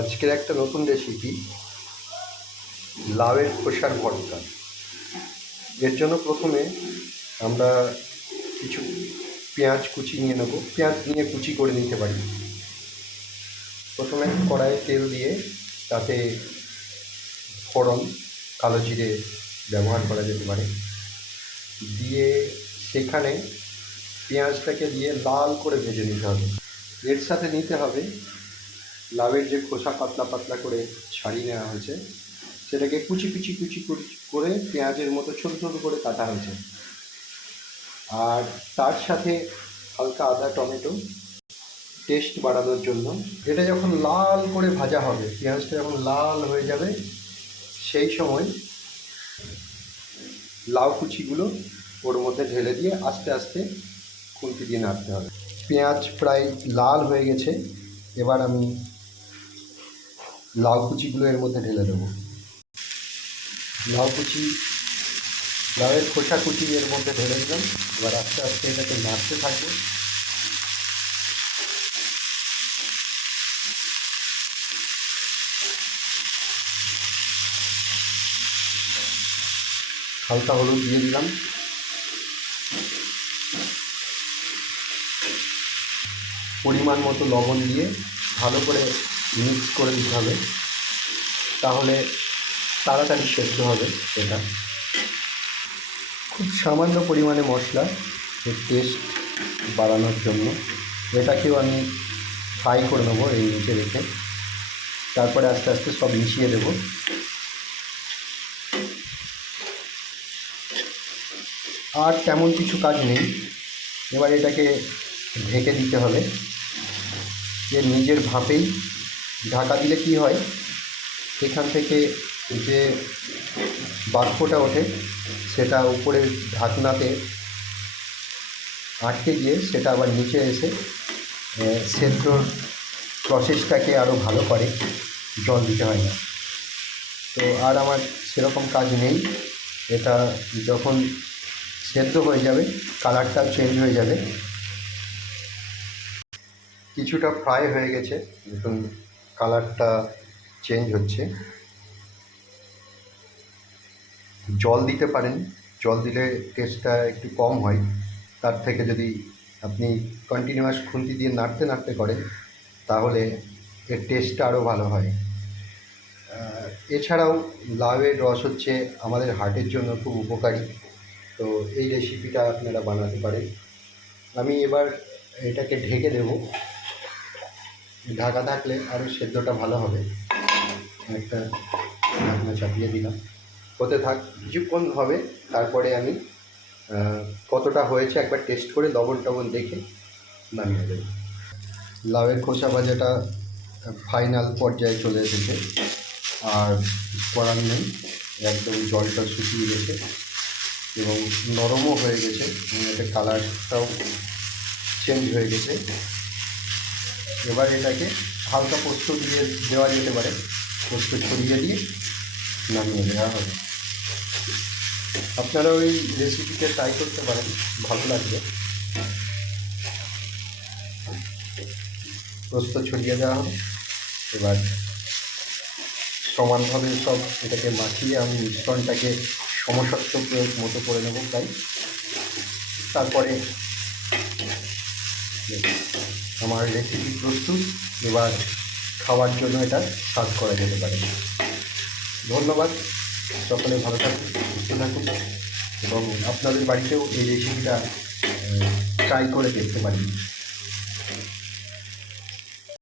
আজকের একটা নতুন রেসিপি লাউয়ের খোসার ভর্তা। এর জন্য প্রথমে আমরা কিছু পেঁয়াজ কুচি নিয়ে নেব। পেঁয়াজ নিয়ে কুচি করে নিতে পারি। প্রথমে কড়াইয়ে তেল দিয়ে তাতে ফোড়ন, কালো জিরে ব্যবহার করা যেতে পারে। দিয়ে সেখানে পেঁয়াজটাকে দিয়ে লাল করে ভেজে নিতে হবে। এর সাথে নিতে হবে লাউয়ের যে খোসা পাতলা পাতলা করে ছাড়িয়ে নেওয়া হয়েছে, সেটাকে কুচি কুচি কুচি কুচি করে পেঁয়াজের মতো ছোটো ছোটো করে কাটা হয়েছে। আর তার সাথে হালকা আদা, টমেটো টেস্ট বাড়ানোর জন্য এটা যখন লাল করে ভাজা হবে, পেঁয়াজটা যখন লাল হয়ে যাবে, সেই সময় লাউ কুচিগুলো ওর মধ্যে ঢেলে দিয়ে আস্তে আস্তে খুন্তি দিয়ে নাড়তে হবে। পেঁয়াজ প্রায় লাল হয়ে গেছে, এবার আমি লাউ কুচিগুলো এর মধ্যে ঢেলে দেবো। লাউ কুচি, লাউয়ের খোসা কুচি এর মধ্যে ঢেলে দিলাম। এবার আস্তে আস্তে এটাকে নাড়তে থাকব। হালকা হলুদ দিয়ে দিলাম। পরিমাণ মতো লবণ দিয়ে ভালো করে মিক্স করে দিতে হবে। তাহলে তাড়াতাড়ি সেদ্ধ হবে এটা খুব সামান্য পরিমাণে মশলা এর টেস্ট বাড়ানোর জন্য। এটাকেও আমি ফ্রাই করে নেব এই নিচে রেখে। তারপরে আস্তে আস্তে সব মিশিয়ে দেবো। আর তেমন কিছু কাজ নেই। এবার এটাকে ঢেকে দিতে হবে। যে নিজের ভাপেই ঢাকা দিলে কি হয়? এখান থেকে যে বাষ্পটা ওঠে সেটা উপরের ঢাকনাতে আটকে গিয়ে সেটা আবার নিচে এসে আহ, সেদ্ধর প্রসেসটাকে আরও ভালো করে জল দিতে হয় না। তো আর আমার সেরকম কাজ নেই। এটা যখন সেদ্ধ হয়ে যাবে কালারটাও চেঞ্জ হয়ে যাবে। কিছুটা ফ্রাই হয়ে গেছে দেখুন কালারটা চেঞ্জ হচ্ছে। জল দিতে পারেন। জল দিলে টেস্টটা একটু কম হয়। তার থেকে যদি আপনি কন্টিনিউয়াস খুন্তি দিয়ে নাড়তে নাড়তে করেন, তাহলে এর টেস্টটা আরও ভালো হয়। এছাড়াও লাউয়ের রস হচ্ছে আমাদের হার্টের জন্য খুব উপকারী। তো এই রেসিপিটা আপনারা বানাতে পারেন। আমি এবার এটাকে ঢেকে দেব। ঢাকা থাকলে আরও সেদ্ধটা ভালো হবে। একটা ঢাকনা চাপিয়ে দিলাম। হতে থাক, কিছুক্ষণ হবে, তারপরে আমি কতটা হয়েছে একবার টেস্ট করে লবণ টবণ দেখে নামিয়ে দেবো লাউয়ের খোসা ভাজাটা ফাইনাল পর্যায়ে চলে এসেছে। আর করার নেই, একদম জলটা শুকিয়ে গেছে এবং নরমও হয়ে গেছে। এবং এতে কালারটাও চেঞ্জ হয়ে গেছে। এবার এটাকে হালকা পোস্ত দিয়ে দেওয়া যেতে পারে। পোস্ত ছড়িয়ে দিয়ে নামিয়ে দেওয়া হবে। আপনারা ওই রেসিপিটা ট্রাই করতে পারেন, ভালো লাগবে। পোস্ত ছড়িয়ে দেওয়া হবে। এবার সমানভাবে সব এটাকে মাখিয়ে আমি মিশ্রণটাকে সমসত্ব প্রয়োগ মতো করে নেব তাই তারপরে আমার রেসিপি প্রস্তুত, এবার খাওয়ার জন্য এটা সার্ভ করা যেতে পারে। ধন্যবাদ, সকলে ভালো থাকুন থাকুন, এবং আপনাদের বাড়িতেও এই রেসিপিটা ট্রাই করে দেখতে পারেন